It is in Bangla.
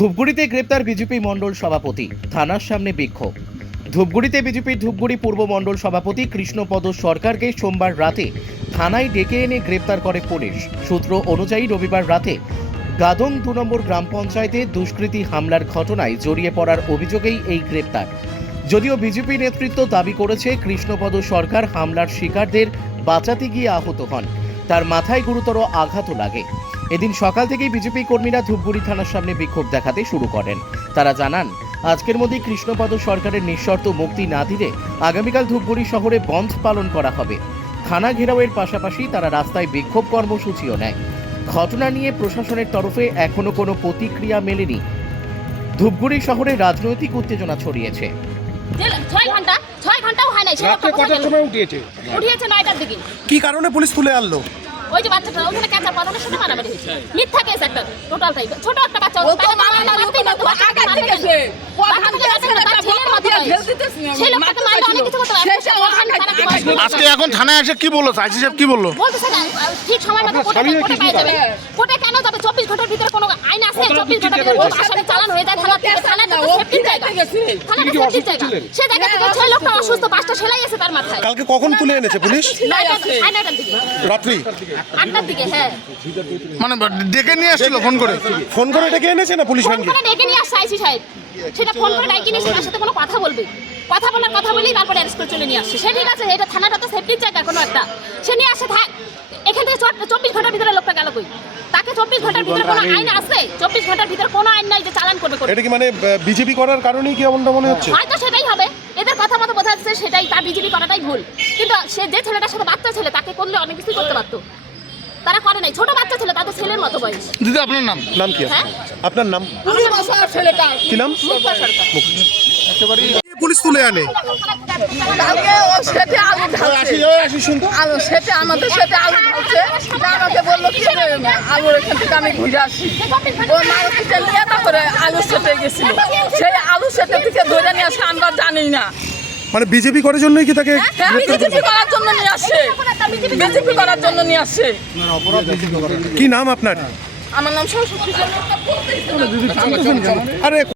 ধূপগুড়িতে গ্রেপ্তার বিজেপি মণ্ডল সভাপতি, থানার সামনে বিক্ষোভ। ধূপগুড়িতে বিজেপির ধূপগুড়ি পূর্ব মণ্ডল সভাপতি কৃষ্ণপদ সরকারকে সোমবার রাতে থানায় ডেকে এনে গ্রেপ্তার করে পুলিশ। সূত্র অনুযায়ী রবিবার রাতে গাদং ২ নম্বর গ্রাম পঞ্চায়েতে দুষ্কৃতী হামলার ঘটনায় জড়িয়ে পড়ার অভিযোগেই এই গ্রেপ্তার। যদিও বিজেপি নেতৃত্ব দাবি করেছে কৃষ্ণপদ সরকার হামলার শিকারদের বাঁচাতে গিয়ে আহত হন, তার মাথায় গুরুতর আঘাতও লাগে। এদিন সকাল থেকেই বিজেপি কর্মীরা ধূপগুড়ি থানার সামনে বিক্ষোভ দেখাতে শুরু করেন। তারা জানান, আজকের মধ্যেই কৃষ্ণপদ সরকারের নিঃশর্ত মুক্তি না দিলে আগামীকাল ধূপগুড়ি শহরে বন্ধ পালন করা হবে। থানা ঘেরাওয়ের পাশাপাশি তারা রাস্তায় বিক্ষোভ কর্মসূচিও নেয়। ঘটনা নিয়ে প্রশাসনের তরফে এখনো কোনো প্রতিক্রিয়া মেলেনি। ধূপগুড়ি শহরে রাজনৈতিক উত্তেজনা ছড়িয়েছে। 6 ঘন্টাও হয় নাই। কটার সময় উঠিয়েছে 9টার দিকে। কি কারণে পুলিশ তুলে আনলো? ওই যে বাচ্চাটা ওখানে ক্যান্সার প্রধানের সাথে মারামারি হয়েছে। মিথ্যা কেস একটা টোটালটাই। ছোট একটা বাচ্চা ছেলের লোকটাকে মারলে অনেক কিছু করতে পারে। আজকে এখন থানায় এসে কি বললো? আইসি সাহেব কি বললো? বলতেছে না ঠিক সময় মতো কোর্টে পাই যাবে। কোর্টে কেন যাবে? 24 ঘন্টার ভিতরে কোনো আইন আছে? 24 ঘন্টার ভিতরে আসামি চালান হয়ে যায় থানা থেকে। থানাটা তো সেফটি জায়গা। থানাটা সেফটি জায়গা। সে জায়গা থেকে ছেলে লোকটা অসুস্থ, 5টা সেলাই আছে তার মাথায়। কালকে কখন তুলে এনেছে পুলিশ? 9টার দিকে। রাত্রি 8টার দিকে। হ্যাঁ, মানে ডেকে নিয়ে আসছিল ফোন করে ডেকে এনেছে না পুলিশ ফোন ভ্যানকে? করে ডেকে নিয়ে আসছে আইসি সাহেব। সেটা ফোন করে ডাকি নিয়ে তার সাথে কোনো কথা বলবে। কথা বলেই তারপরে অ্যারেস্ট করে চলে নিয়ে আসছে। সে ঠিক আছে, এটা থানাটা তো সেফটির জায়গা কোনো একটা। সে নিয়ে আসে থাক। এখান থেকে 24 ঘন্টার ভিতরে লোকটা গেল কই? তাকে 24 ঘন্টার ভিতরে কোনো আইন আছে? 24 ঘন্টার ভিতরে কোনো আইন নাই যে চালান করবে। এটা কি মানে বিজেপি করার কারণেই কি এমনটা মনে হচ্ছে? হয়তো সেটাই হবে। এদের কথা মতো বোঝা যাচ্ছে সেটাই, তার বিজেপি করাটাই ভুল। কিন্তু সে যে ছেলেটার সাথে বাচ্চা ছেলে, তাকে করলে অনেক কিছুই করতে পারতো। তারা করে নাই। ছোট বাচ্চা ছেলে, তাদের ছেলের মতো বয়স। দিদি আপনার নাম কি? হ্যাঁ, আপনার নাম কি? নাম মুক্তা সরকার। পুলিশ তুলে আনে কালকে ও সেটে আলু ঢালছে। আলু সেটে আমাদের সেটে আলু ঢালছে। আমাকে বললো কি আলু এখান থেকে আমি ঘুরে আসি। ও মারুতিতে নিয়ে তারপরে আলু সেটে গেছিল। সেই আলু সেটে থেকে ধরে নিয়ে আসে আমরা জানি না। মানে বিজেপি করার জন্যই কি তাকে বিজেপি করার জন্য নিয়ে আসে। বিজেপি করার জন্য নিয়ে আসে। কি নাম আপনার? আমার নাম সরস্বতী। আরে